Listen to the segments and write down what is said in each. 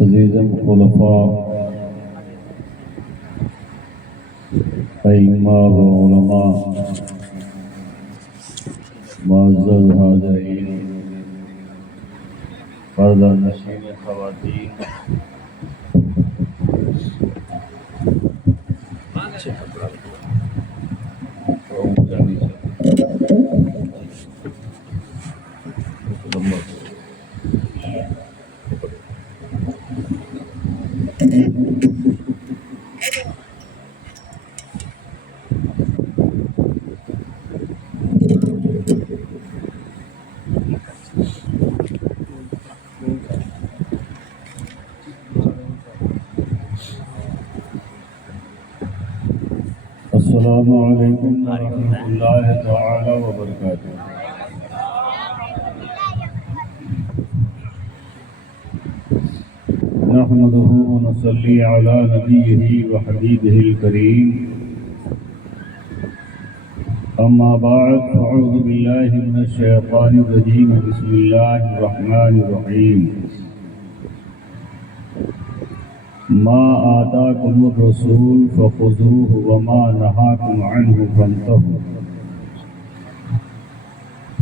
عزیزم خلفاء ائمہ و علماء معزز حاضرین پردہ نشین خواتین السلام علیکم ورحمۃ اللہ تعالی وبرکاتہ۔ نحمده ونصلي على نبيه وحبيبه الكريم، أما بعد فأعوذ بالله من الشيطان الرجيم، بسم الله الرحمن الرحيم۔ ما آتاكم الرسول فخذوه وما نهاكم عنه فانتهوا۔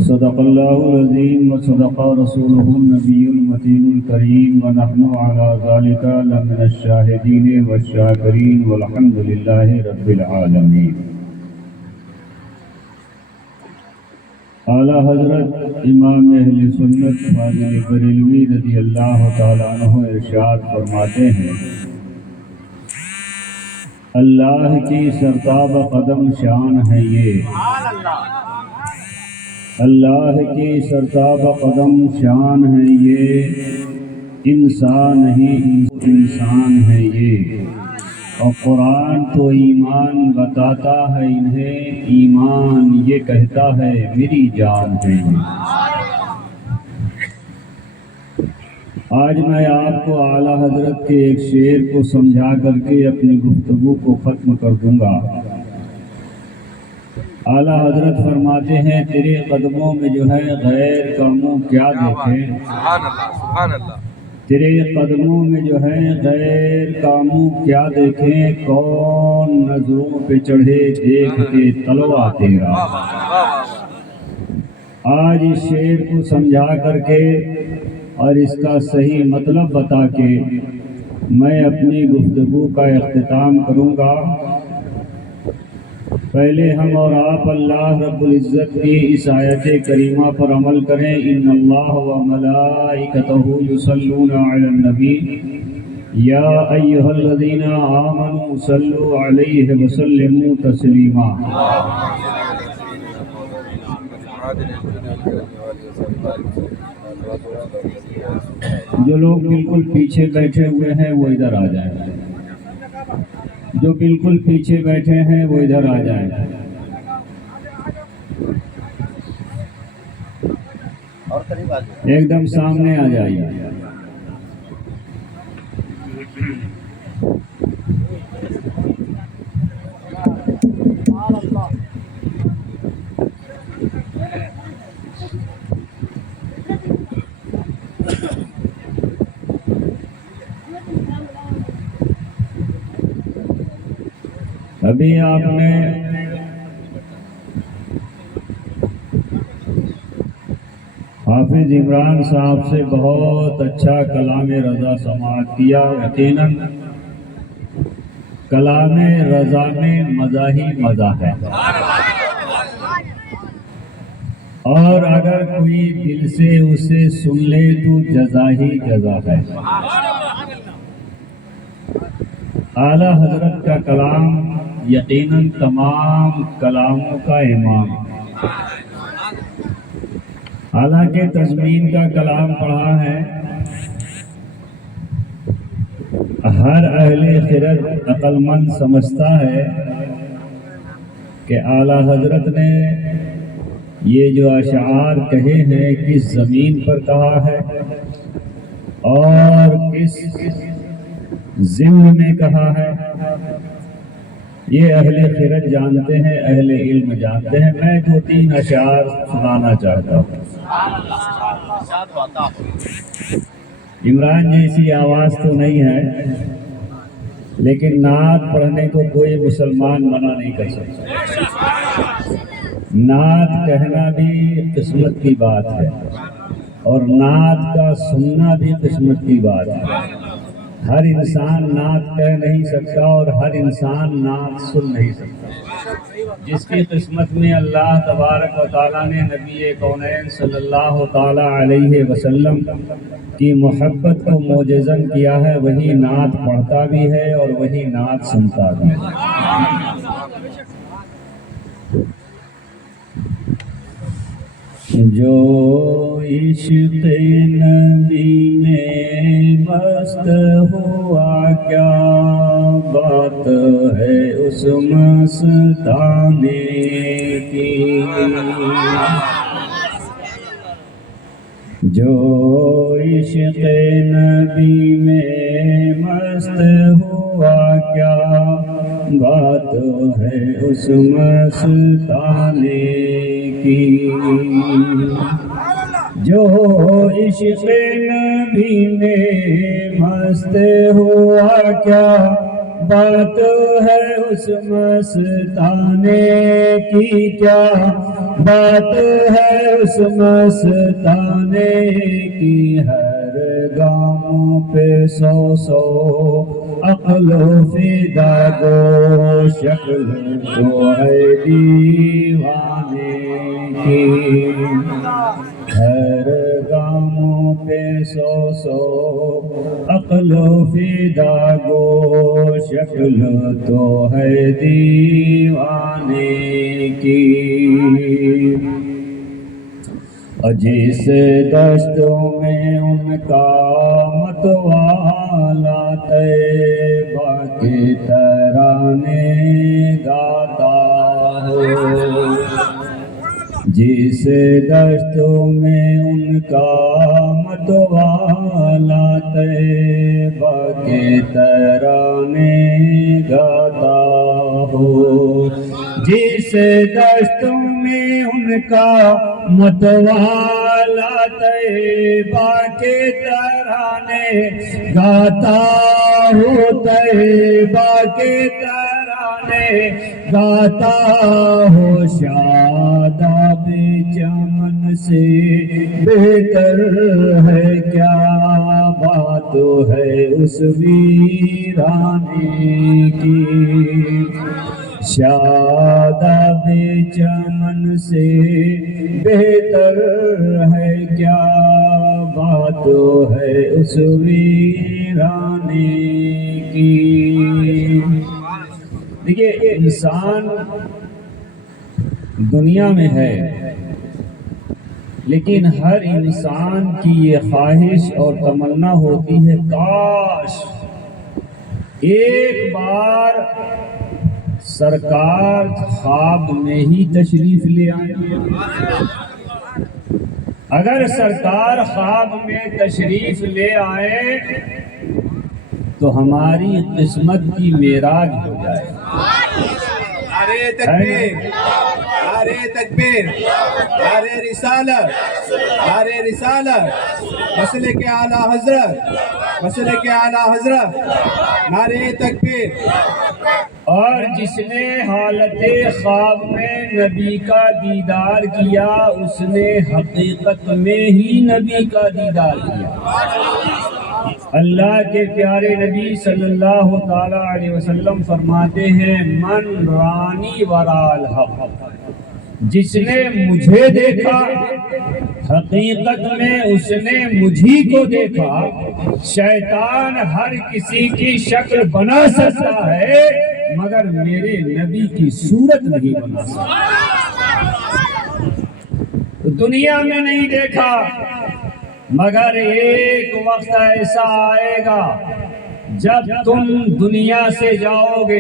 صدق الله العظيم وصدق رسوله النبي المتين الكريم، ونحن على ذلك لمن الشاهدين والشاكرين، والحمد لله رب العالمين۔ اعلیٰ حضرت امام اہل سنت فاضل بریلوی رضی اللہ تعالیٰ عنہ ارشاد فرماتے ہیں، اللہ کی سرتاب قدم شان ہے یہ، اللہ کی سرتاب قدم شان ہے یہ، انسان نہیں انسان ہے یہ، اور قرآن تو ایمان بتاتا ہے انہیں، ایمان یہ کہتا ہے میری جان ہے یہ۔ آج میں آپ کو اعلیٰ حضرت کے ایک شعر کو سمجھا کر کے اپنی گفتگو کو ختم کر دوں گا۔ اعلیٰ حضرت فرماتے ہیں، تیرے قدموں میں جو ہے غیر کا منہ کیا دیکھے، سبحان اللہ سبحان اللہ، تیرے قدموں میں جو ہے غیر کا منہ کیا دیکھے، کون نظروں پہ چڑھے دیکھ کے تلوا تیرا۔ آج اس شعر کو سمجھا کر کے اور اس کا صحیح مطلب بتا کے میں اپنی گفتگو کا اختتام کروں گا۔ پہلے ہم اور آپ اللہ رب العزت کی اس آیت کریمہ پر عمل کریں، ان اللہ و ملائکتہ یصلون علی النبی یا ایھا الذین آمنوا صلوا علیہ وسلموا تسلیما۔ جو لوگ بالکل پیچھے بیٹھے ہوئے ہیں وہ ادھر آ جائیں، جو بالکل پیچھے بیٹھے ہیں وہ ادھر آ جائیں۔ ایک دم سامنے آ جائیے۔ ابھی آپ نے حافظ عمران صاحب سے بہت اچھا کلام رضا سماعت کیا۔ یقیناً کلام رضا میں مزہ ہی مزہ ہے، اور اگر کوئی دل سے اسے سن لے تو جزا ہی جزا ہے۔ اعلیٰ حضرت کا کلام یقیناً تمام کلاموں کا امام، حالانکہ تضمین کا کلام پڑھا ہے، ہر اہل خرد عقل مند سمجھتا ہے کہ اعلیٰ حضرت نے یہ جو اشعار کہے ہیں کس زمین پر کہا ہے اور کس ضمن میں کہا ہے، یہ اہل خرد جانتے ہیں، اہل علم جانتے ہیں، میں 2-3 اشعار سنانا چاہتا ہوں۔ عمران جیسی آواز تو نہیں ہے، لیکن نعت پڑھنے کو کوئی مسلمان منع نہیں کر سکتا۔ نعت کہنا بھی قسمت کی بات ہے، اور نعت کا سننا بھی قسمت کی بات ہے۔ ہر انسان نعت کہہ نہیں سکتا اور ہر انسان نعت سن نہیں سکتا۔ جس کی قسمت میں اللہ تبارک و تعالیٰ نے نبی کونین صلی اللہ تعالیٰ علیہ وسلم کی محبت کو معجزن کیا ہے، وہی نعت پڑھتا بھی ہے اور وہی نعت سنتا بھی ہے۔ جو عشق نبی میں مست ہوا، کیا بات ہے اس مستانے کی۔ جو عشق نبی میں مست ہوا، کیا بات ہے اس مستانے کی۔ جو عشق نبی میں مست ہوا، کیا بات ہے اس مستانے کی۔ کیا بات ہے اس مستانے کی۔ ہر گام پہ 100 عقل و فدا گو، شکل تو ہے دیوانے کی۔ ہر گام پہ 100 عقل و فدا گو، شکل تو ہے دیوانے کی۔ جس دشتوں میں ان کا متوالا، طیبہ کے ترانے گاتا ہو۔ جس دشتوں میں ان کا متوالا، طیبہ کے ترانے گاتا ہو۔ جس دشتوں میں ان کا متوالا، طیبہ کے ترانے گاتا ہو۔ طیبہ کے ترانے گاتا ہو۔ شاداب چمن سے بہتر ہے کیا بات ہے اس ویرانے کی۔ شاداب چمن سے بہتر ہے کیا بات ہے اس ویرانے کی۔ دیکھیے، انسان دنیا میں ہے، لیکن ہر انسان کی یہ خواہش اور تمنا ہوتی ہے، کاش ایک بار سرکار خواب میں ہی تشریف لے آئے۔ اگر سرکار خواب میں تشریف لے آئے تو ہماری قسمت کی معراج ہو جائے۔ نعرے تکبیر، نعرے تکبیر، نعرے رسالت، نعرے رسالت، مسلک اعلیٰ حضرت، مسلک اعلیٰ حضرت، نعرے تکبیر۔ اور جس نے حالت خواب میں نبی کا دیدار کیا، اس نے حقیقت میں ہی نبی کا دیدار کیا۔ اللہ کے پیارے نبی صلی اللہ تعالیٰ علیہ وسلم فرماتے ہیں، من رانی ورا الحق، جس نے مجھے دیکھا حقیقت میں اس نے مجھی کو دیکھا۔ شیطان ہر کسی کی شکل بنا سکتا ہے، مگر میرے نبی کی صورت نہیں بنا سکتا۔ دنیا میں نہیں دیکھا، مگر ایک وقت ایسا آئے گا جب تم دنیا سے جاؤ گے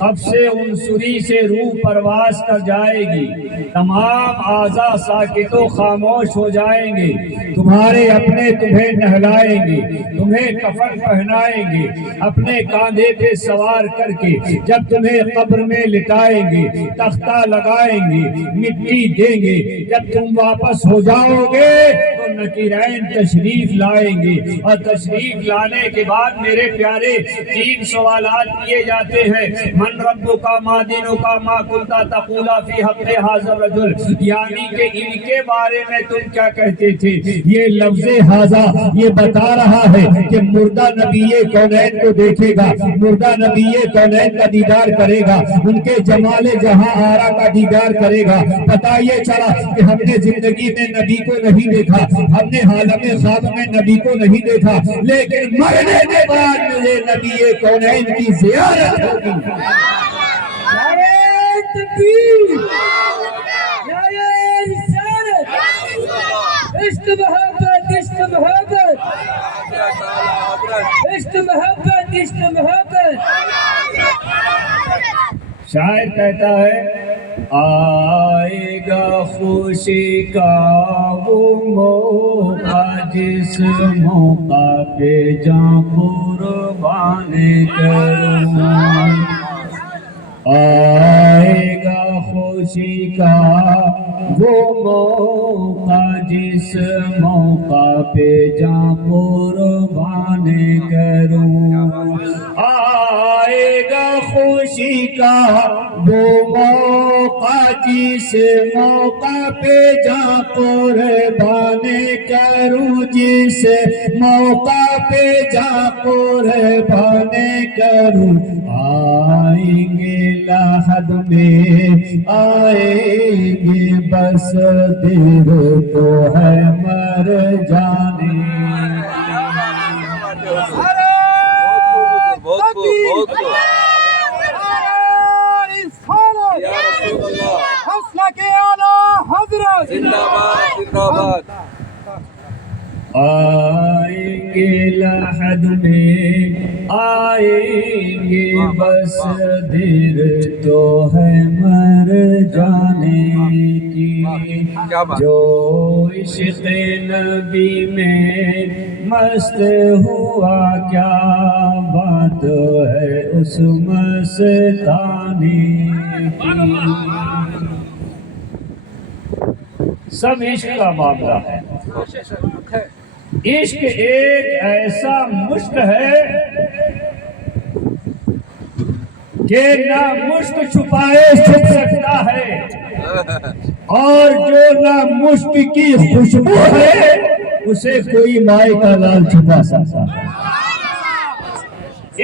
تب سے عنصری سے روح پرواز کر جائے گی، تمام اعضاء ساکت و خاموش ہو جائیں گے، تمہارے اپنے تمہیں نہلائیں گے، تمہیں کفن پہنائیں گے، اپنے کاندھے پہ سوار کر کے جب تمہیں قبر میں لٹائیں گے، تختہ لگائیں گے، مٹی دیں گے، جب تم واپس ہو جاؤ گے تو نکیرین تشریف لائیں گے، اور تشریف لانے کے بعد میرے پیارے 3 سوالات کیے جاتے ہیں، من ربک ما دینک ما کنت تقول فی حق ھذا الرجل، یعنی کہ ان کے بارے میں تم کیا کہتے تھے۔ یہ لفظ ھذا یہ بتا رہا ہے کہ مردہ نبی کونین کو دیکھے گا، مردہ نبی کونین کا دیدار کرے گا، ان کے جمال جہاں آرا کا دیدار کرے گا۔ پتہ یہ چلا کہ ہم نے زندگی میں نبی کو نہیں دیکھا، ہم نے عالم خواب میں نبی کو نہیں دیکھا، لیکن مرنے کے بعد مجھے نبی کونین کی زیارت ہوگی۔ نعرہ تکبیر، نعرہ رسالت، عشق محبت، عشق محبت، عشق محبت، عشق محبت۔ شاعر کہتا ہے آئے گا خوشی کا وہ موقع جس موقع پہ جاں قربان کروں، آئے گا خوشی کا وہ موقع جس موقع پہ جاں قربان کروں، آئے گا خوشی کا وہ موقع جس موقع پہ جاں قربان کروں، جس موقع پہ جاں قربان کروں، آئیں گے لحد میں آئیں گے بس دیر تو ہے مر جانے آئیں گے لحد میں آئیں گے بس دیر تو ہے مر جانے کی، جو عشق نبی میں مست ہوا کیا بات ہے اس مستانے کی۔ سب عشق کا معاملہ ہے، عشق ایک ایسا مشت ہے کہ نہ مشت چھپائے چھپ سکتا ہے، اور جو نہ مشت کی خوشبو ہے اسے کوئی مائے کا لال چھپا سکتا ہے۔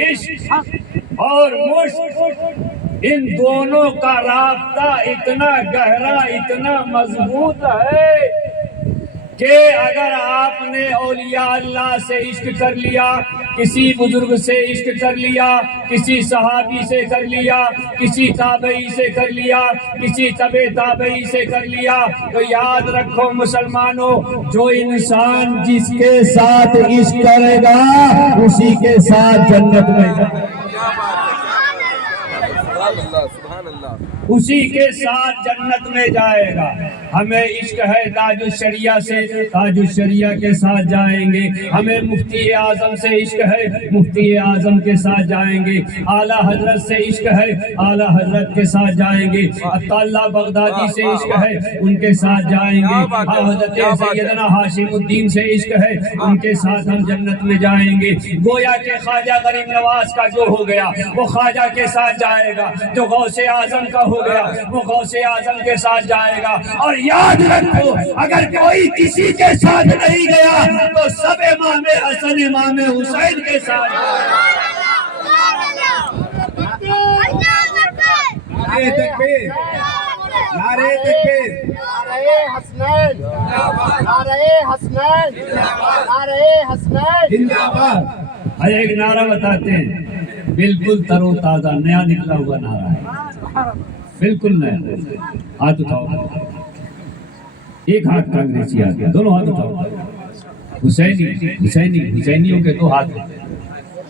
عشق اور مشت ان دونوں کا رابطہ اتنا گہرا، اتنا مضبوط ہے کہ اگر آپ نے اولیاء اللہ سے عشق کر لیا، کسی بزرگ سے عشق کر لیا، کسی صحابی سے کر لیا، کسی تابعی سے کر لیا، کسی تبع تابعی سے کر لیا، تو یاد رکھو مسلمانوں، جو انسان جس کے ساتھ عشق کرے گا اسی کے ساتھ جنت میں جائے گا، اسی کے ساتھ جنت میں جائے گا۔ ہمیں عشق ہے تاج الشریعہ سے، تاج الشریعہ کے ساتھ جائیں گے، ہمیں مفتی اعظم سے عشق ہے، مفتی اعظم کے ساتھ جائیں گے، اعلیٰ حضرت سے عشق ہے، اعلیٰ حضرت کے ساتھ جائیں گے، عطا بغدادی سے عشق ہے، ان کے ساتھ جائیں گے، حضرت سیدنا ہاشم الدین سے عشق ہے، ان کے ساتھ ہم جنت میں جائیں گے۔ گویا کہ خواجہ غریب نواز کا جو ہو گیا وہ خواجہ کے ساتھ جائے گا، جو غوث اعظم کا ہو گیا وہ غوث اعظم کے ساتھ جائے گا۔ اور یاد رکھو اگر کوئی کسی کے ساتھ نہیں گیا تو سب امام حسن امام حسین کے ساتھ نعرہ تکبیر، نعرہ تکبیر، نعرہ حسنین، نعرہ حسنین، نعرہ حسنین زندہ باد۔ ایک نعرہ بتاتے ہیں، بالکل تر و تازہ نیا نکلا ہوا نعرہ ہے، بالکل نیا۔ ہاتھ اٹھاؤ، ایک ہاتھ کانگریسی ہاتھ، دونوں ہاتھ اٹھاؤ، حسینی حسینی حسینیوں کے 2 ہاتھ،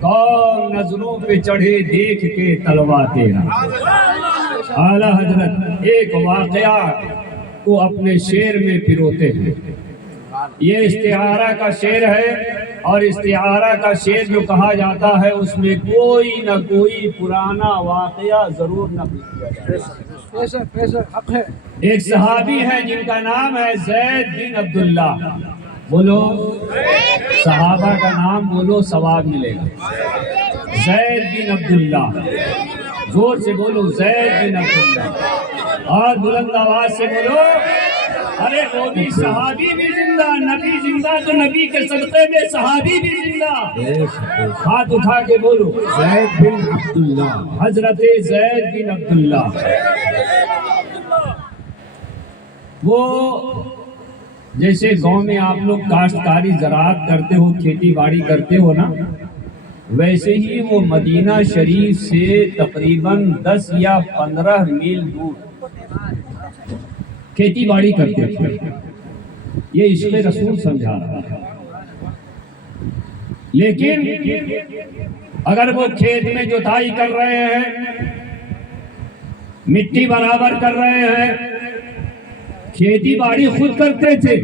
کون نظروں پہ چڑھے دیکھ کے تلوا تیرا. اعلیٰ حضرت ایک واقعہ کو اپنے شعر میں پروتے ہیں. یہ استعارہ کا شعر ہے، اور استعارہ کا شعر جو کہا جاتا ہے اس میں کوئی نہ کوئی پرانا واقعہ ضرور نقل کیا جاتا ہے. ایک صحابی ہے جن کا نام ہے زید بن عبداللہ. بولو صحابہ کا نام بولو، ثواب ملے گا. زید بن عبداللہ، زور سے بولو زید بن عبداللہ، اور بلند آواز سے بولو. ارے وہ بھی صحابی بھی زندہ، نبی زندہ تو نبی کے صدقے میں صحابی بھی زندہ. ہاتھ اٹھا کے بولو زید بن عبداللہ. حضرت زید بن عبداللہ. وہ جیسے گاؤں میں آپ لوگ کاشتکاری زراعت کرتے ہو، کھیتی باڑی کرتے ہو نا، ویسے ہی وہ مدینہ شریف سے تقریباً 10 یا 15 میل دور کھیتی باڑی کرتے تھے. یہ عشق رسول سمجھا رہا ہے. لیکن اگر وہ کھیت میں جوتائی کر رہے ہیں، مٹی برابر کر رہے ہیں، کھیتی باڑی خود کرتے تھے،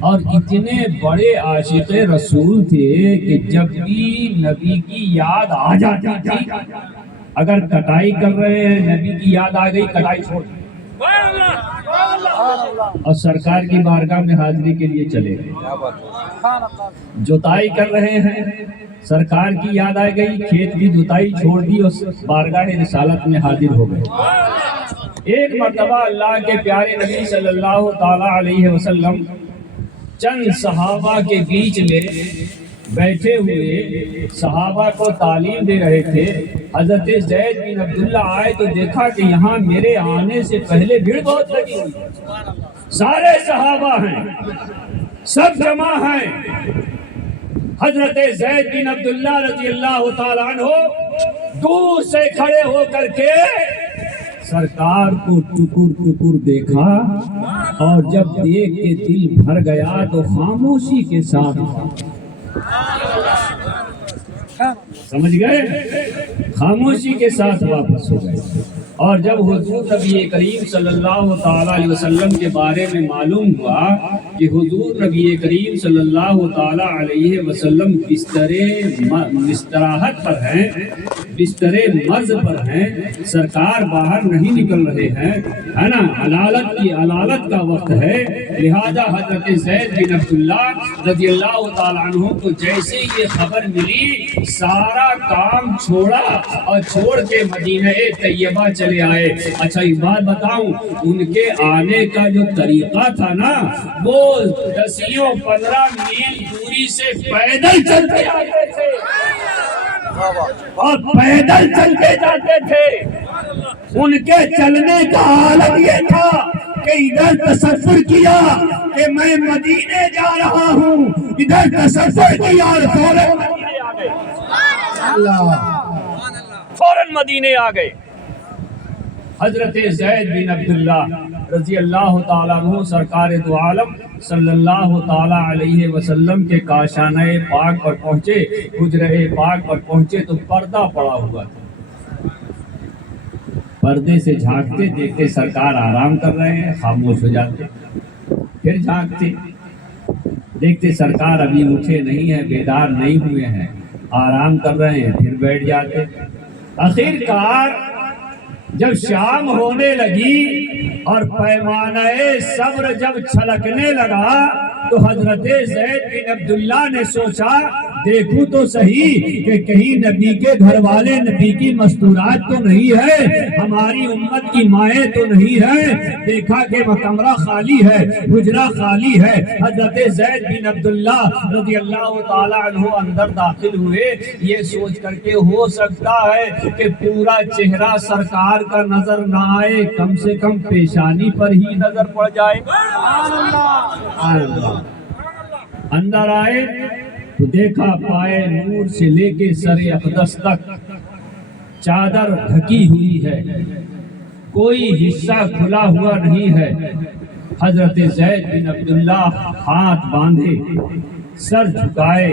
اور اتنے بڑے عاشق رسول تھے کہ جب بھی نبی کی یاد آ جاتی تھی، اگر کٹائی کر رہے ہیں نبی کی یاد آ گئی، کٹائی چھوڑ دی اور سرکار کی بارگاہ میں حاضری کے لیے چلے گئے. جوتائی کر رہے ہیں، سرکار کی یاد آ گئی، کھیت کی جوتائی چھوڑ دی اور بارگاہ رسالت میں حاضر ہو گئے. ایک مرتبہ اللہ کے پیارے نبی صلی اللہ تعالی علیہ وسلم چند صحابہ کے بیچ میں بیٹھے ہوئے صحابہ کو تعلیم دے رہے تھے. حضرت زید بن عبداللہ آئے تو دیکھا کہ یہاں میرے آنے سے پہلے بھیڑ بہت لگی ہوئی، سارے صحابہ ہیں، سب جمع ہیں. حضرت زید بن عبداللہ رضی اللہ تعالیٰ عنہ دور سے کھڑے ہو کر کے سرکار کو ٹکر ٹکر دیکھا، اور جب دیکھ کے دل بھر گیا تو خاموشی کے ساتھ، سمجھ گئے، خاموشی کے ساتھ واپس ہو گئے. اور جب حضور نبی کریم صلی اللہ تعالی علیہ وسلم کے بارے میں معلوم ہوا کہ حضور نبی کریم صلی اللہ تعالی علیہ وسلم استراحت پر ہیں، بستر مرض پر ہیں، سرکار باہر نہیں نکل رہے ہیں، ہے نا، علالت کا وقت ہے، لہذا حضرت زید بن عبداللہ رضی اللہ تعالیٰ عنہ کو جیسے یہ خبر ملی، سارا کام چھوڑا اور چھوڑ کے مدینہ طیبہ چلے آئے. اچھا ایک بات بتاؤں، ان کے آنے کا جو طریقہ تھا نا، وہ 10-15 میل دوری سے پیدل چلتے آتے تھے اور پیدل چلتے جاتے تھے. ان کے چلنے کا حالت یہ تھا کہ ادھر تصور کیا کہ میں مدینے جا رہا ہوں، ادھر تصور کیا اور فوراً مدینے آ گئے. فوراً مدینے آ گئے. حضرت زید بن عبداللہ رضی اللہ تعالیٰ عنہ سرکار دو عالم صلی اللہ تعالیٰ علیہ وسلم کے کاشانہ پاک پر پہنچے، حجرہ پاک پر پہنچے تو پردہ پڑا ہوا تھا. پردے سے جھانکتے دیکھتے سرکار آرام کر رہے ہیں، خاموش ہو جاتے، پھر جھانکتے دیکھتے سرکار ابھی اٹھے نہیں ہیں، بیدار نہیں ہوئے ہیں، آرام کر رہے ہیں، پھر بیٹھ جاتے. آخر کار جب شام ہونے لگی اور پیمانہ صبر جب چھلکنے لگا تو حضرت زید بن عبداللہ نے سوچا دیکھوں تو صحیح کہ کہیں نبی کے گھر والے، نبی کی مستورات تو نہیں ہے، ہماری امت کی مائیں تو نہیں ہیں. دیکھا کہ کمرہ خالی ہے، حجرہ خالی ہے. حضرت زید بن عبداللہ رضی اللہ تعالی عنہ اندر داخل ہوئے، یہ سوچ کر کے ہو سکتا ہے کہ پورا چہرہ سرکار کا نظر نہ آئے، کم سے کم پیشانی پر ہی نظر پڑ جائے. اندر آئے تو دیکھا پائے نور سے لے کے سر اقدس تک چادر ڈھکی ہوئی ہے، کوئی حصہ کھلا ہوا نہیں ہے. حضرت زید بن عبداللہ ہاتھ باندھے، سر جھکائے،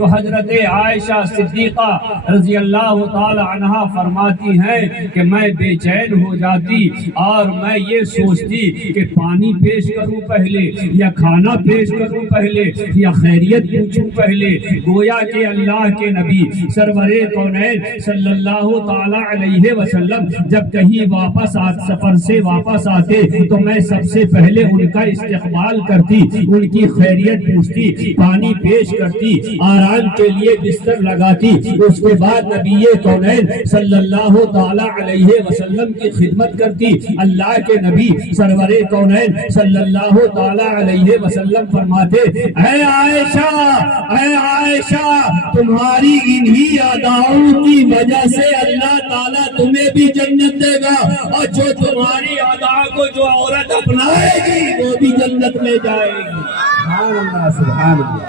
تو حضرت عائشہ صدیقہ رضی اللہ تعالی عنہا فرماتی ہیں کہ میں بے چین ہو جاتی اور میں یہ سوچتی کہ پانی پیش کروں پہلے یا کھانا پیش کروں پہلے یا خیریت پوچھوں پہلے. گویا کہ اللہ کے نبی سرور کونین صلی اللہ تعالی علیہ وسلم جب کہیں واپس سفر سے واپس آتے تو میں سب سے پہلے ان کا استقبال کرتی, ان کی خیریت پوچھتی, پانی پیش کرتی, آرام کے لیے بستر لگاتی. اس کے بعد نبی کونین صلی اللہ تعالی علیہ وسلم کی خدمت کرتی. اللہ کے نبی سرور کونین صلی اللہ تعالی علیہ وسلم فرماتے, اے عائشہ تمہاری انہی اداؤں کی وجہ سے اللہ تعالیٰ تمہیں بھی جنت دے گا, اور جو تمہاری ادا کو جو عورت اپنائے گی وہ بھی جنت میں جائے گی. سبحان اللہ سبحان اللہ.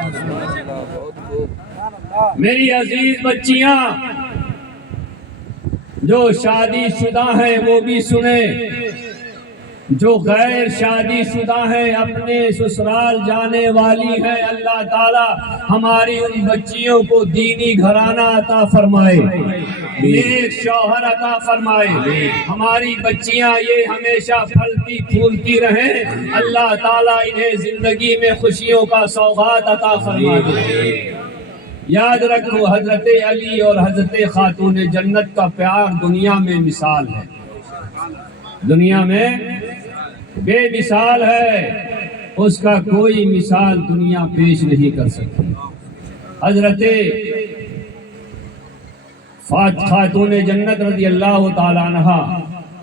میری عزیز بچیاں جو شادی شدہ ہیں وہ بھی سنیں, جو غیر شادی شدہ ہیں اپنے سسرال جانے والی ہیں, اللہ تعالی ہماری ان بچیوں کو دینی گھرانہ عطا فرمائے, نیک شوہر عطا فرمائے. ہماری بچیاں یہ ہمیشہ پھلتی پھولتی رہیں, اللہ تعالی انہیں زندگی میں خوشیوں کا سوغات عطا فرمائے. یاد رکھو حضرت علی اور حضرت خاتون جنت کا پیار دنیا میں مثال ہے, دنیا میں بے مثال ہے, اس کا کوئی مثال دنیا پیش نہیں کر سکتی. حضرت خاتون جنت رضی اللہ تعالی عنہا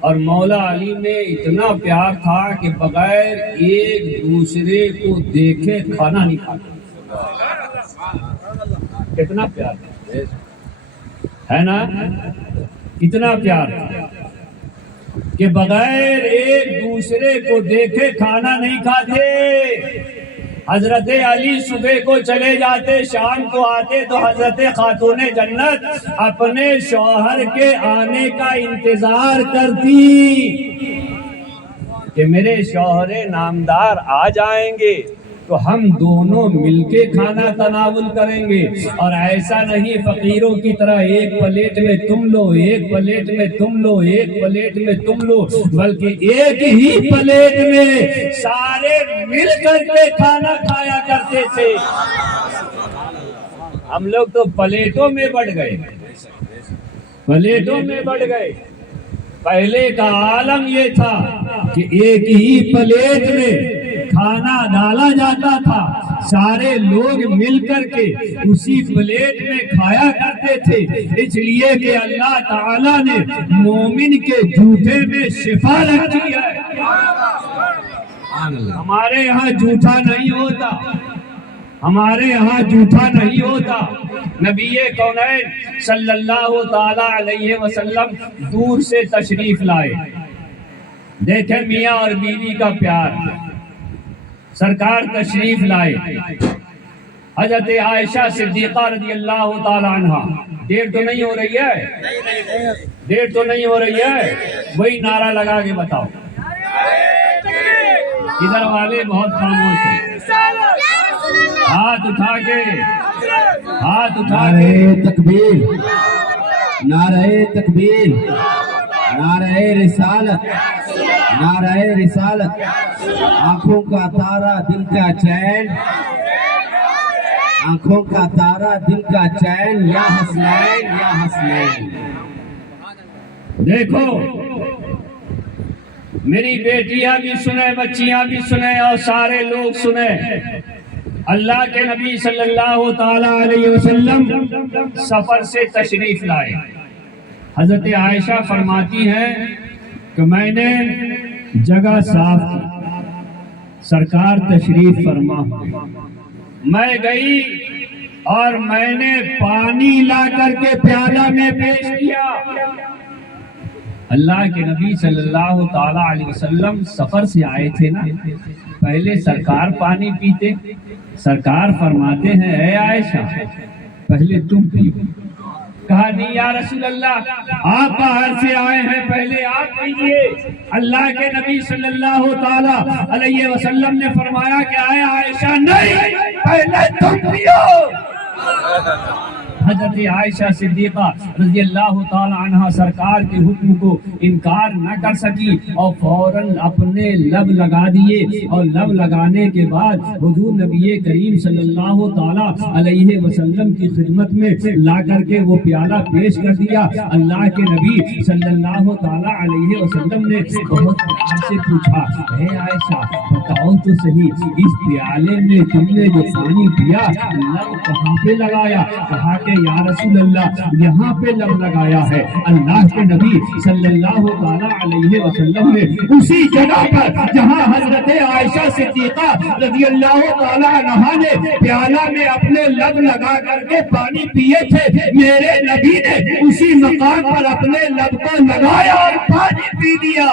اور مولا علی میں اتنا پیار تھا کہ بغیر ایک دوسرے کو دیکھے کھانا نہیں کھاتے. کتنا پیار ہے نا, کتنا پیار تھا کہ بغیر ایک دوسرے کو دیکھے کھانا نہیں کھاتے. حضرت علی صبح کو چلے جاتے, شام کو آتے تو حضرت خاتون جنت اپنے شوہر کے آنے کا انتظار کرتی کہ میرے شوہر نامدار آ جائیں گے تو ہم دونوں مل کے کھانا تناول کریں گے. اور ایسا نہیں فقیروں کی طرح ایک پلیٹ میں تم لو, ایک پلیٹ میں تم لو, ایک پلیٹ میں تم لو, بلکہ ایک ہی پلیٹ میں سارے مل کر کے کھانا کھایا کرتے تھے. ہم لوگ تو پلیٹوں میں بڑھ گئے, پلیٹوں میں بڑھ گئے. پہلے کا عالم یہ تھا کہ ایک ہی پلیٹ میں کھانا ڈالا جاتا تھا, سارے لوگ مل کر کے اسی پلیٹ میں کھایا کرتے تھے. اس لیے کہ اللہ تعالیٰ نے مومن کے جوٹے میں شفا رکھی ہے. ہمارے یہاں جھوٹا نہیں ہوتا, ہمارے یہاں جھوٹا نہیں ہوتا. نبی کونین صلی اللہ تعالی علیہ وسلم دور سے تشریف لائے. دیکھیں میاں اور بیوی کا پیار. سرکار تشریف لائے, حضرت عائشہ صدیقہ رضی اللہ تعالی عنہا. دیر تو نہیں ہو رہی ہے, دیر تو نہیں ہو رہی ہے, وہی نعرہ لگا کے بتاؤ. ادھر والے بہت خاموش ہیں, ہاتھ اٹھا کے, ہاتھ اٹھا کے. نعرہ تکبیر, نعرہ تکبیر, نعرہ رسالت, نعرہ رسالت. آنکھوں کا تارا دل کا چین, آنکھوں کا تارا دل کا چین, یا حسنین یا حسنین. دیکھو میری بیٹیاں بھی سنیں, بچیاں بھی سنیں, اور سارے لوگ سنیں. اللہ کے نبی صلی اللہ تعالی علیہ وسلم سفر سے تشریف لائے. حضرت عائشہ فرماتی ہیں کہ میں نے جگہ صاف کی, سرکار تشریف فرما. میں گئی اور میں نے پانی لا کر کے پیالہ میں پیش کیا. اللہ کے نبی صلی اللہ تعالی علیہ وسلم سفر سے آئے تھے نا, پہلے سرکار پانی پیتے. سرکار فرماتے ہیں اے عائشہ پہلے تم پیو. کہا نہیں یا رسول اللہ, آپ باہر سے آئے ہیں, پہلے آپ پیجئے. اللہ کے نبی صلی اللہ تعالی علیہ وسلم نے فرمایا کہ اے عائشہ نہیں, پہلے تم پیو. حضرت عائشہ صدیقہ رضی اللہ تعالی عنہ سرکار کے حکم کو انکار نہ کر سکی اور فوراً اپنے لب لگا دیے، اور لب لگانے کے بعد حضور نبی کریم صلی اللہ تعالی علیہ وسلم کی خدمت میں لا کر کے وہ پیالہ پیش کر دیا۔ اللہ کے نبی صلی اللہ تعالی علیہ وسلم نے بہت پیار سے پوچھا، اے عائشہ بتاؤ تو صحیح، اس پیالے میں تم نے جو پانی پیا لب کہاں پہ لگایا؟ کہا کہ یا رسول اللہ یہاں پہ لب لگایا ہے۔ اللہ کے نبی صلی اللہ تعالی علیہ وسلم نے اسی جگہ پر جہاں حضرت عائشہ صدیقہ رضی اللہ تعالی عنہا نے پیالہ میں اپنے لب لگا کر کے پانی پیے تھے، میرے نبی نے اسی مقام پر اپنے لب کو لگایا اور پانی پی لیا۔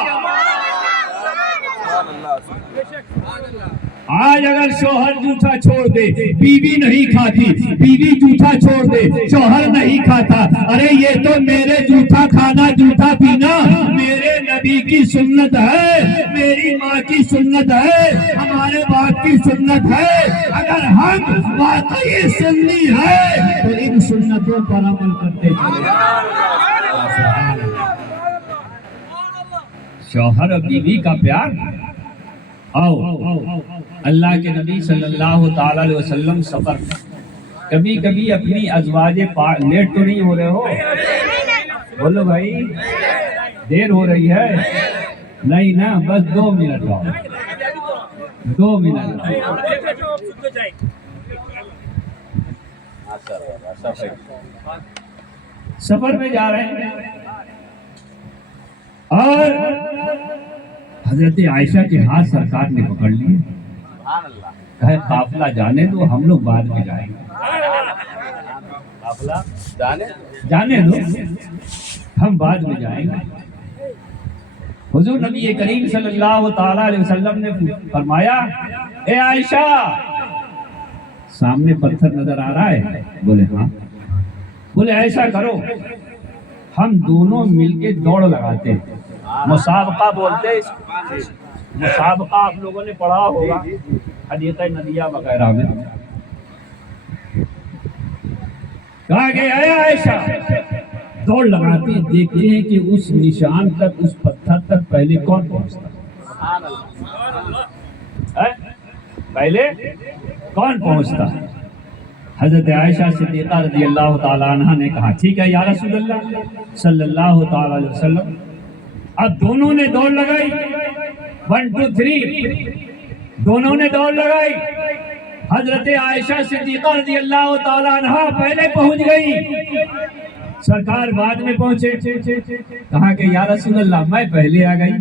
آج اگر شوہر جھوٹا چھوڑ دے بیوی نہیں کھاتی، بیوی جھوٹا چھوڑ دے شوہر نہیں کھاتا، ارے یہ تو میرے جھوٹا کھانا جھوٹا پینا میرے نبی کی سنت ہے، میری ماں کی سنت ہے، ہمارے باپ کی سنت ہے۔ اگر ہم واقعی سنی ہے تو ان سنتوں پر عمل کرتے چلے۔ شوہر اور بیوی کا پیار۔ آؤ اللہ کے نبی صلی اللہ تعالی علیہ وسلم سفر کبھی کبھی اپنی ازواج لیٹ تو نہیں ہو رہے ہو؟ بولو بھائی، دیر ہو رہی ہے؟ نہیں نا، بس 2 منٹ رہو، 2 منٹ۔ سفر میں جا رہے ہیں اور حضرت عائشہ کے ہاتھ سرکار نے پکڑ لیے، کہے قافلہ جانے دو، ہم لوگ بعد میں جائیں گے۔ قافلہ جانے دو، ہم بعد میں جائیں گے۔ حضور نبی کریم صلی اللہ تعالی علیہ وسلم نے فرمایا، اے عائشہ سامنے پتھر نظر آ رہا ہے؟ بولے ہاں۔ بولے ایسا کرو، ہم دونوں مل کے دوڑ لگاتے ہیں، مسابقہ بولتے ہیں، مسابقہ آپ لوگوں نے پڑھا ہوگا حدیث ندیہ وغیرہ میں۔ کہا کہ اے عائشہ دوڑ لگاتے ہیں، دیکھتے ہیں کہ اس نشان تک، اس پتھر تک پہلے کون پہنچتا ہے، پہلے کون پہنچتا ہے؟ حضرت عائشہ صدیقہ رضی اللہ تعالی عنہ نے کہا ٹھیک ہے یا رسول اللہ صلی اللہ تعالی علیہ وسلم۔ اب دونوں نے دوڑ لگائی، 1 2 3 دونوں نے دوڑ لگائی۔ حضرت عائشہ صدیقہ رضی اللہ تعالی عنہ پہلے پہنچ گئی، سرکار بعد میں پہنچے۔ کہا کہ یا رسول اللہ میں پہلے آ گئی،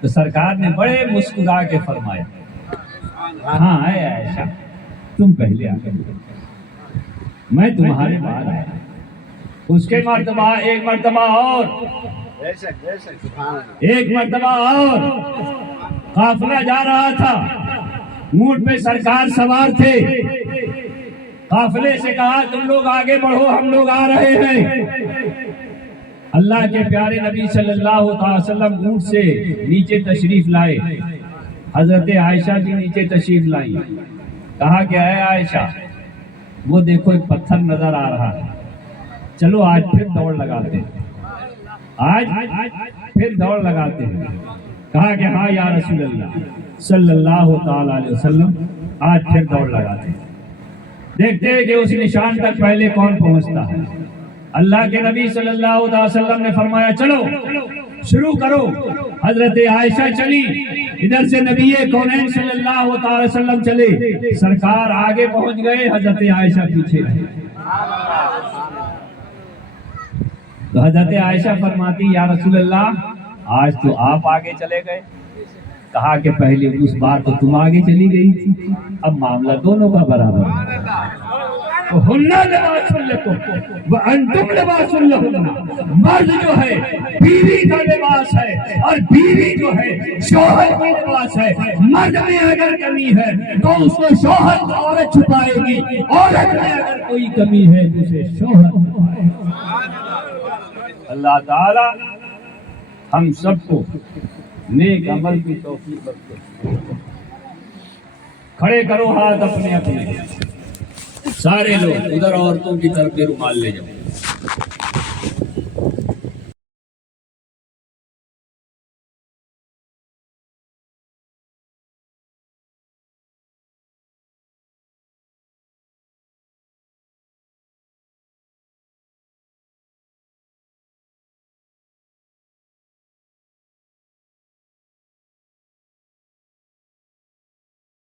تو سرکار نے بڑے مسکرا کے فرمایا ہاں اے عائشہ تم پہلے آ گئی، میں تمہارے بعد آیا۔ اس کے مرتبہ ایک مرتبہ اور قافلہ جا رہا تھا، اونٹ پہ سرکار سوار تھے، قافلے سے کہا تم لوگ آگے بڑھو، ہم لوگ آ رہے ہیں۔ اللہ کے پیارے نبی صلی اللہ علیہ وسلم اونٹ سے نیچے تشریف لائے، حضرت عائشہ بھی نیچے تشریف لائی۔ کہا کہ اے عائشہ وہ دیکھو ایک پتھر نظر آ رہا ہے، چلو آج پھر دوڑ لگاتے ہیں، آج پھر دوڑ لگاتے ہیں۔ کہا کہ ہاں یا رسول اللہ صلی اللہ تعالی علیہ وسلم آج پھر دوڑ لگاتے ہیں، دیکھتے ہیں کہ اس نشان تک پہلے کون پہنچتا ہے۔ اللہ کے نبی صلی اللہ علیہ وسلم نے فرمایا چلو شروع کرو۔ حضرت عائشہ چلی، ادھر سے نبی کونین صلی اللہ تعالی وسلم چلے، سرکار آگے پہنچ گئے، حضرت عائشہ پیچھے رہے۔ تو حضرت عائشہ فرماتی یا رسول اللہ آج تو آپ آگے چلے گئے۔ کہا کہ پہلے اس بار تو تم آگے چلی گئی تھی، اب معاملہ دونوں کا برابر ہے۔ ہننا لباس لکم وانتم لباس لہن، مرد جو ہے بیوی کا لباس ہے اور بیوی جو ہے شوہر کا لباس ہے۔ مرد میں اگر کمی ہے تو اس کو شوہر کو عورت چھپائے گی، عورت میں اگر کوئی کمی ہے تو اسے شوہر چھپائے گا۔ اللہ تعالی ہم سب کو نیک عمل کی توفیق بخشے۔ کھڑے کرو ہاتھ اپنے اپنے۔ سارے لوگ ادھر عورتوں کی طرف بھی رومال لے جاؤ.